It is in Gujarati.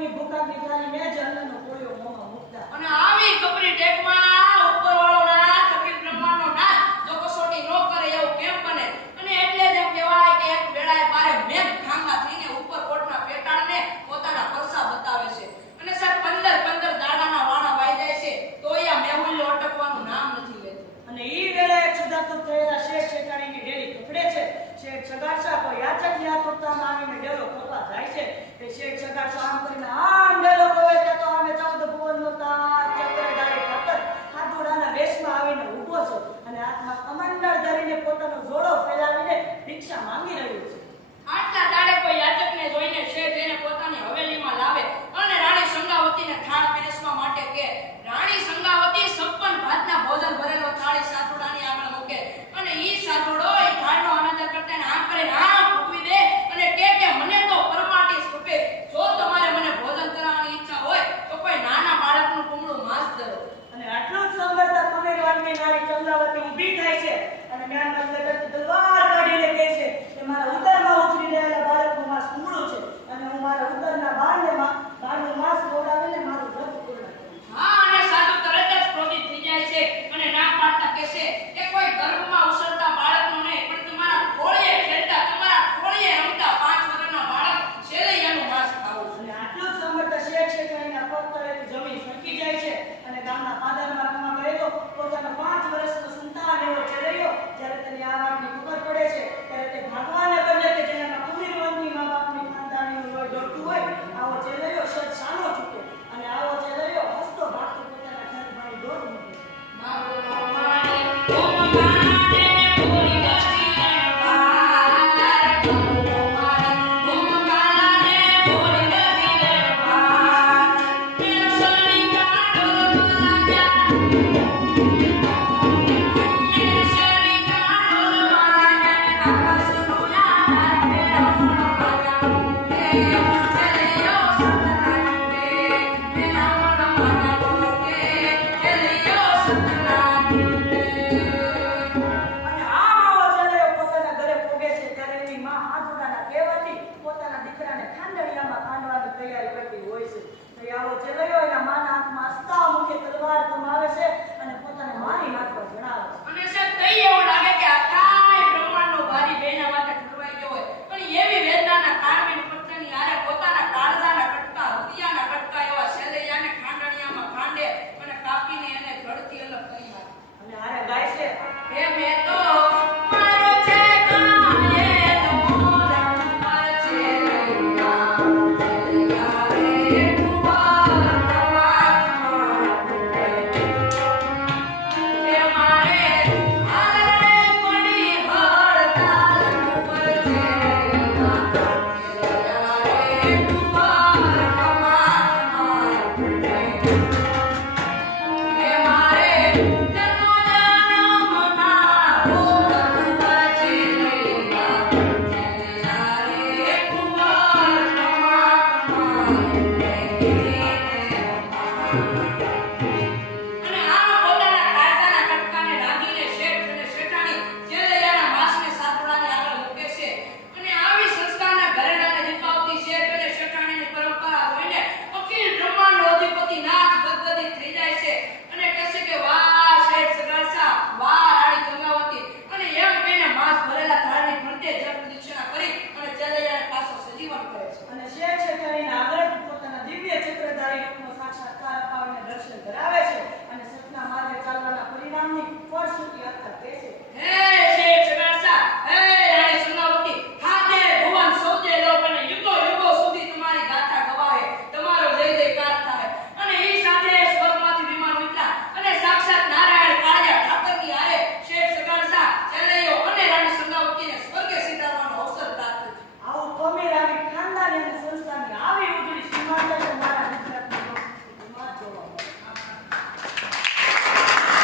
ની ભૂખાની થાળી મેં જ અન્નનો કોળિયો મોંમાં મૂકતા. અને આવી કપરી ટેકમાં ઉપરવાળો નાથ અખિલ બ્રહ્માંડનો નાથ જો કસોટી નો કરે એવું કેમ બને? અને એટલે જ એમ કહેવાય કે એક વેળાએ બારે મેઘ ખાંગા થઈને ઉપરકોટના પેટાળને પોતાના પરસા બતાવે છે. અને સાહેબ 15 દાડાના વાણા વાઈ જાય છે તોય આ મેહુલ્ય અટકવાનું નામ નથી લેતું. અને ઈ વેળાએ સુધાતો થયેલા શેઠ શેઠાણીની ડેરી કપડે છે. શેઠ સગાડસા કોઈ યાચક યાત્રામાં આવીને ડેલો કપા જાય છે. તે શેઠ સગાડસા આમ કરીને આમ ડેલો કવે તે તો અમે 14 ભુવનનો તાર ચક્રધારી કાતર હાથોડાના વેશમાં આવીને ઊભો છે અને હાથમાં કમંડળ ધરીને પોતાનો જોડો ફેલાવીને ભિક્ષા માંગી રહ્યો છે. આટલા દાડે કોઈ યાચકને જોઈને શેઠ એને પોતાની હવેલીમાં લાવે અને રાણી સંગાવતીને થાળ પીરસવા માટે કે રાણી સંગાવતી 56 ભાતના ભોજન ભરેલો થાળી સાતોડાની આગળ મૂકે અને ઈ સાતોડો ઈ થાળનો અનાદર કરતા ને આમ કરે આમ ફૂંકવી દે અને કે મને તો પરમાટી સ્વરૂપે જો તમારે મને ભોજન કરાવવાની ઈચ્છા હોય તો કોઈ નાના બાળકનું કુમળું માંસ ધરો. અને આટલું જ સાંભળતા કમેરવાડની નારી ચંદ્રાવતી ઊભી થાય છે અને મ્યાનના નગરથી તલવાર કાઢીને કહે છે કે મારા ઉદરમાં ઉછળી રહેલા બાળકનું માંસ કુમળું છે અને હું મારા ઉદરના બાળનું માંસ ખવડાવીને મારું વ્રત પૂર્ણ કરું. હા, અને સાધુ તરત જ ક્રોધિત થઈ જાય છે અને ના પાડતા કહે છે કે કોઈ ગર્ભમાં ઉછળતા બાળકનું નહીં પણ તમારા ખોળીએ ખેલતા તમારા ખોળીએ રમતા 5 વર્ષના બાળક શેલૈયાનું માંસ ખાવું. અને આટલું જ સાંભળતા શેઠ શેઠાણીના પગ તળેથી જમીન સરકી જાય છે અને ગામના પાદરમાં રમવા ગયેલો પોતાનો 5 વર્ષનો સંતાન એવો ચેલૈયો જ્યારે તેને આ વાતની ખબર પડે છે ત્યારે તે ભાગવાને બદલે કે જેના કુમીરવંતની મા બાપની ખાનદાનીનું લોહી દોડતું હોય આવો ચેલૈયો સજ સાનો છૂટે અને આવો ચેલૈયો હસતો ભાગતો પોતાના ઘર ભાઈ દોડ મૂકે. મારો માને ઓ મગાને પૂરી ગતી પાર મારો માને ઓ મગાને પૂરી ગતી પાર મેરો સલી કાઢો રાજા મેરો સલી કાઢો રાજા આકાશ નો યાર મેરો રાજા કે ચલિયો સતના કે મેરા મન માના કે ચલિયો સતના કે. અને આવો ચેલૈયો પોતાના ઘરે પોગે છે ત્યારે એની માં હાથોડાના કહેવાથી પોતાના દીકરાને ખાંડણિયામાં કાંડવાની તૈયારી કરતી હોય છે. તો આવો ચેલૈયો એના માના હાથમાં અસ્તા મુખે તલવાર કમાવે છે અને પોતાને મારી નાખવા જણાવે છે. અને સાહેબ તઈ એવું લાગે કે આ